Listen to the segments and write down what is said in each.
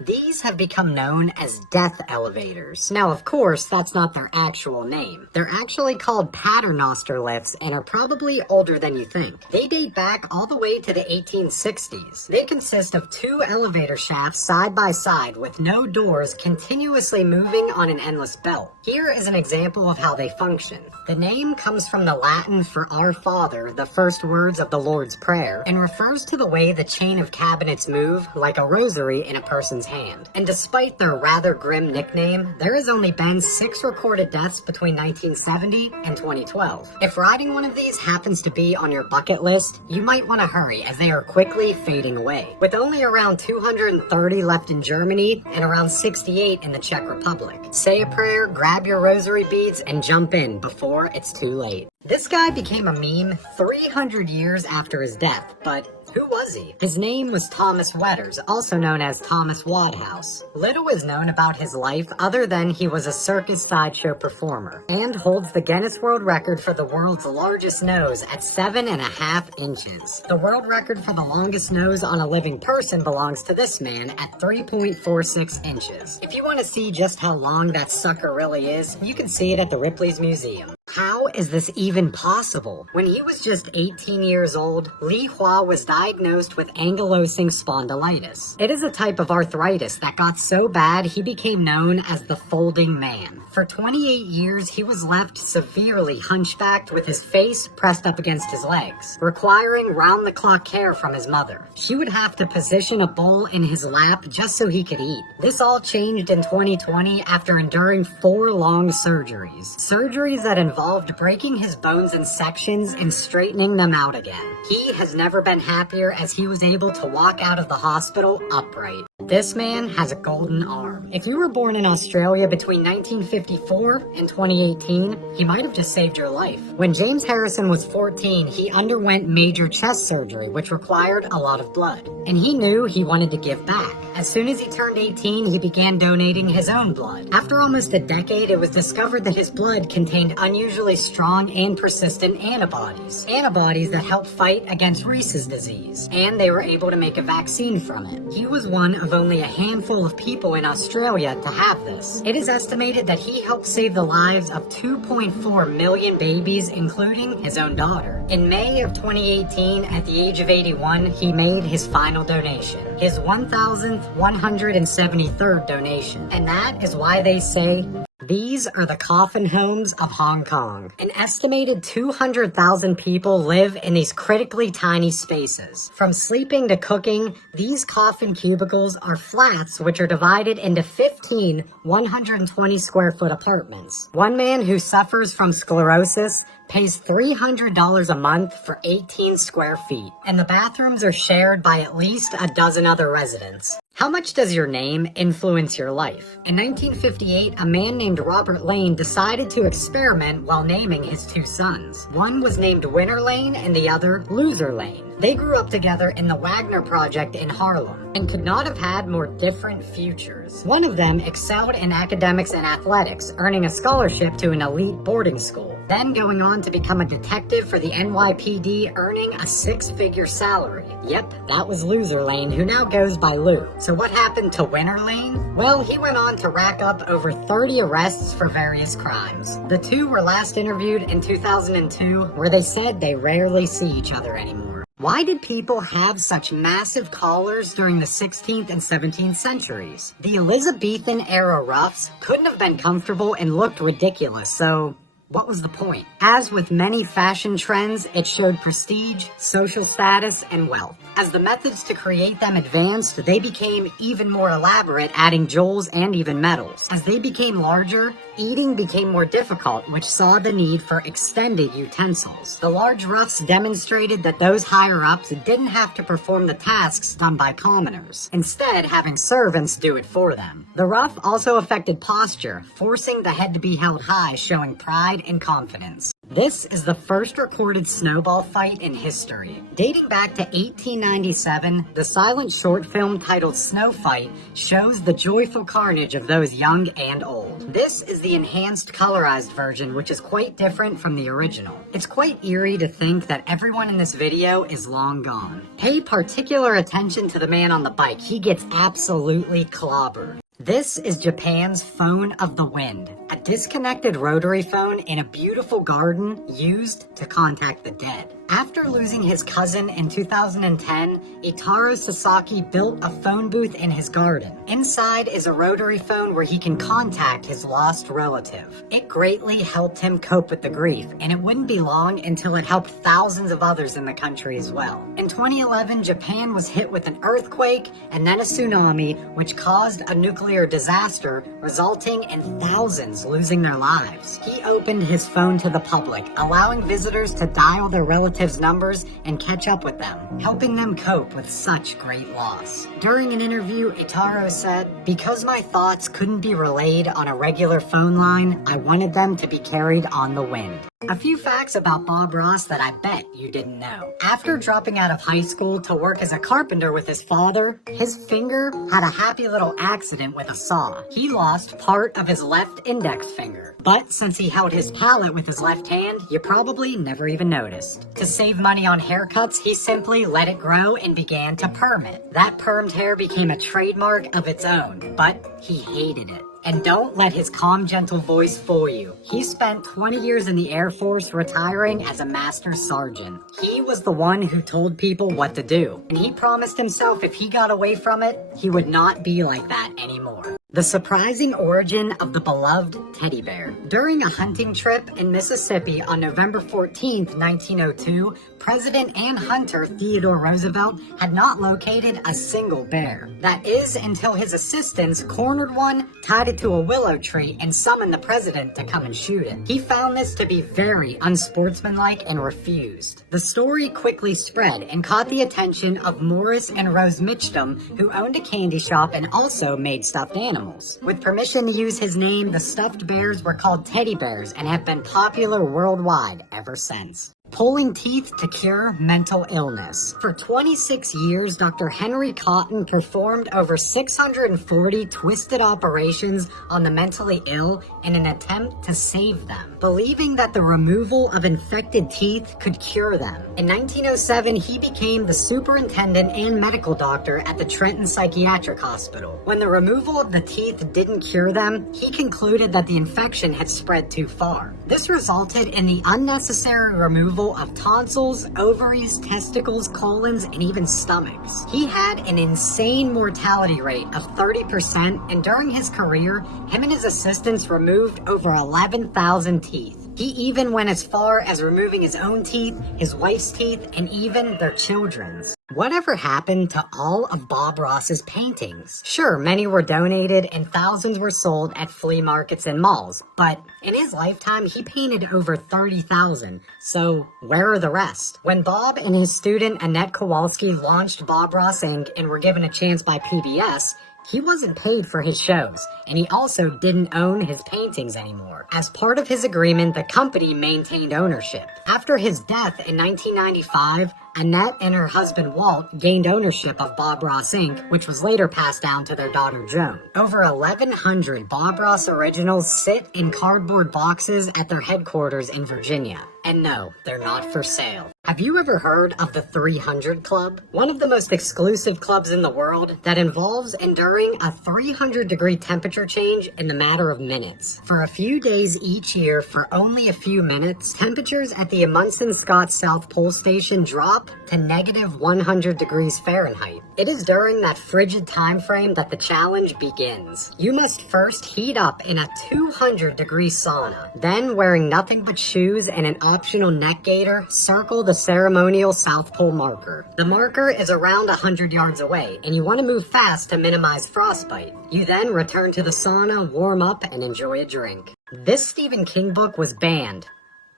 These have become known as death elevators. Now, of course, that's not their actual name. They're actually called paternoster lifts and are probably older than you think. They date back all the way to the 1860s. They consist of two elevator shafts side by side with no doors continuously moving on an endless belt. Here is an example of how they function. The name comes from the Latin for Our Father, the first words of the Lord's Prayer, and refers to the way the chain of cabinets move like a rosary in a person's hand. And despite their rather grim nickname, there has only been 6 recorded deaths between 1970 and 2012. If riding one of these happens to be on your bucket list, you might want to hurry as they are quickly fading away. With only around 230 left in Germany and around 68 in the Czech Republic. Say a prayer, grab your rosary beads, and jump in before it's too late. This guy became a meme 300 years after his death, but who was he? His name was Thomas Wetters, also known as Thomas Wadhouse. Little is known about his life other than he was a circus sideshow performer and holds the Guinness World Record for the world's largest nose at 7.5 inches. The world record for the longest nose on a living person belongs to this man at 3.46 inches. If you want to see just how long that sucker really is, you can see it at the Ripley's Museum. How is this even possible? When he was just 18 years old, Li Hua was diagnosed with ankylosing spondylitis. It is a type of arthritis that got so bad he became known as the folding man. For 28 years, he was left severely hunchbacked with his face pressed up against his legs, requiring round-the-clock care from his mother. She would have to position a bowl in his lap just so he could eat. This all changed in 2020 after enduring 4 long surgeries. Surgeries that involved breaking his bones in sections and straightening them out again. He has never been happier as he was able to walk out of the hospital upright. This man has a golden arm. If you were born in Australia between 1954 and 2018, he might have just saved your life. When James Harrison was 14, he underwent major chest surgery, which required a lot of blood. And he knew he wanted to give back. As soon as he turned 18, he began donating his own blood. After almost a decade, it was discovered that his blood contained unusually strong and persistent antibodies. Antibodies that help fight against Rhesus disease. And they were able to make a vaccine from it. He was one of only a handful of people in Australia to have this. It is estimated that he helped save the lives of 2.4 million babies, including his own daughter. In May of 2018, at the age of 81, he made his final donation. His 1,173rd donation. And that is why they say, these are the coffin homes of Hong Kong. An estimated 200,000 people live in these critically tiny spaces. From sleeping to cooking, these coffin cubicles are flats which are divided into 15 120 square foot apartments. One man who suffers from sclerosis pays $300 a month for 18 square feet, and the bathrooms are shared by at least a dozen other residents. How much does your name influence your life? In 1958, a man named Robert Lane decided to experiment while naming his 2 sons. One was named Winner Lane and the other Loser Lane. They grew up together in the Wagner Project in Harlem and could not have had more different futures. One of them excelled in academics and athletics, earning a scholarship to an elite boarding school, then going on to become a detective for the NYPD, earning a 6-figure salary. Yep, that was Loser Lane, who now goes by Lou. So what happened to Winner Lane? Well, he went on to rack up over 30 arrests for various crimes. The 2 were last interviewed in 2002, where they said they rarely see each other anymore. Why did people have such massive collars during the 16th and 17th centuries? The Elizabethan-era ruffs couldn't have been comfortable and looked ridiculous, so what was the point? As with many fashion trends, it showed prestige, social status, and wealth. As the methods to create them advanced, they became even more elaborate, adding jewels and even metals. As they became larger, eating became more difficult, which saw the need for extended utensils. The large ruffs demonstrated that those higher-ups didn't have to perform the tasks done by commoners, instead having servants do it for them. The ruff also affected posture, forcing the head to be held high, showing pride and confidence. This is the first recorded snowball fight in history. Dating back to 1897, the silent short film titled Snow Fight shows the joyful carnage of those young and old. This is the enhanced colorized version, which is quite different from the original. It's quite eerie to think that everyone in this video is long gone. Pay particular attention to the man on the bike. He gets absolutely clobbered. This is Japan's phone of the wind, a disconnected rotary phone in a beautiful garden used to contact the dead. After losing his cousin in 2010, Itaro Sasaki built a phone booth in his garden. Inside is a rotary phone where he can contact his lost relative. It greatly helped him cope with the grief, and it wouldn't be long until it helped thousands of others in the country as well. In 2011, Japan was hit with an earthquake and then a tsunami, which caused a nuclear disaster, resulting in thousands losing their lives. He opened his phone to the public, allowing visitors to dial their relatives' numbers and catch up with them, helping them cope with such great loss. During an interview, Itaro said, "Because my thoughts couldn't be relayed on a regular phone line, I wanted them to be carried on the wind." A few facts about Bob Ross that I bet you didn't know. After dropping out of high school to work as a carpenter with his father, his finger had a happy little accident with a saw. He lost part of his left index finger. But since he held his palette with his left hand, you probably never even noticed. To save money on haircuts, he simply let it grow and began to perm it. That permed hair became a trademark of its own, but he hated it. And don't let his calm, gentle voice fool you. He spent 20 years in the Air Force, retiring as a master sergeant. He was the one who told people what to do. And he promised himself if he got away from it, he would not be like that anymore. The surprising origin of the beloved teddy bear. During a hunting trip in Mississippi on November 14th, 1902, President and hunter Theodore Roosevelt had not located a single bear. That is until his assistants cornered one, tied it to a willow tree, and summoned the president to come and shoot it. He found this to be very unsportsmanlike and refused. The story quickly spread and caught the attention of Morris and Rose Mitchum, who owned a candy shop and also made stuffed animals. With permission to use his name, the stuffed bears were called teddy bears and have been popular worldwide ever since. Pulling teeth to cure mental illness. For 26 years, Dr. Henry Cotton performed over 640 twisted operations on the mentally ill in an attempt to save them, believing that the removal of infected teeth could cure them. In 1907, he became the superintendent and medical doctor at the Trenton Psychiatric Hospital. When the removal of the teeth didn't cure them, he concluded that the infection had spread too far. This resulted in the unnecessary removal of tonsils, ovaries, testicles, colons, and even stomachs. He had an insane mortality rate of 30%, and during his career, him and his assistants removed over 11,000 teeth. He even went as far as removing his own teeth, his wife's teeth, and even their children's. Whatever happened to all of Bob Ross's paintings? Sure, many were donated and thousands were sold at flea markets and malls, but in his lifetime, he painted over 30,000, so where are the rest? When Bob and his student Annette Kowalski launched Bob Ross Inc. and were given a chance by PBS, he wasn't paid for his shows, and he also didn't own his paintings anymore. As part of his agreement, the company maintained ownership. After his death in 1995, Annette and her husband Walt gained ownership of Bob Ross Inc., which was later passed down to their daughter Joan. Over 1,100 Bob Ross originals sit in cardboard boxes at their headquarters in Virginia. And no, they're not for sale. Have you ever heard of the 300 Club? One of the most exclusive clubs in the world that involves enduring a 300-degree temperature change in the matter of minutes. For a few days each year, for only a few minutes, temperatures at the Amundsen Scott South Pole Station drop to negative 100 degrees Fahrenheit. It is during that frigid time frame that the challenge begins. You must first heat up in a 200-degree sauna. Then, wearing nothing but shoes and an optional neck gaiter, circle the ceremonial South Pole marker. The marker is around 100 yards away, and you want to move fast to minimize frostbite. You then return to the sauna, warm up, and enjoy a drink. This Stephen King book was banned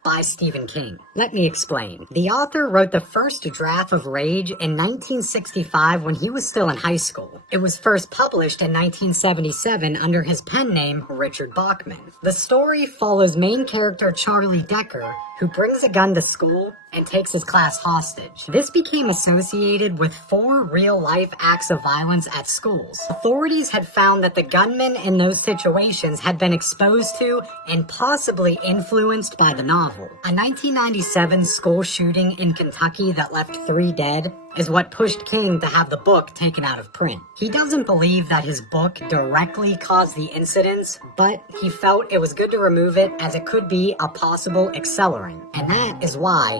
by Stephen King. Let me explain. The author wrote the first draft of Rage in 1965 when he was still in high school. It was first published in 1977 under his pen name Richard Bachman. The story follows main character Charlie Decker, who brings a gun to school and takes his class hostage. This became associated with 4 real-life acts of violence at schools. Authorities had found that the gunmen in those situations had been exposed to and possibly influenced by the novel. A 1997 school shooting in Kentucky that left 3 dead is what pushed King to have the book taken out of print. He doesn't believe that his book directly caused the incidents, but he felt it was good to remove it as it could be a possible accelerant. And that is why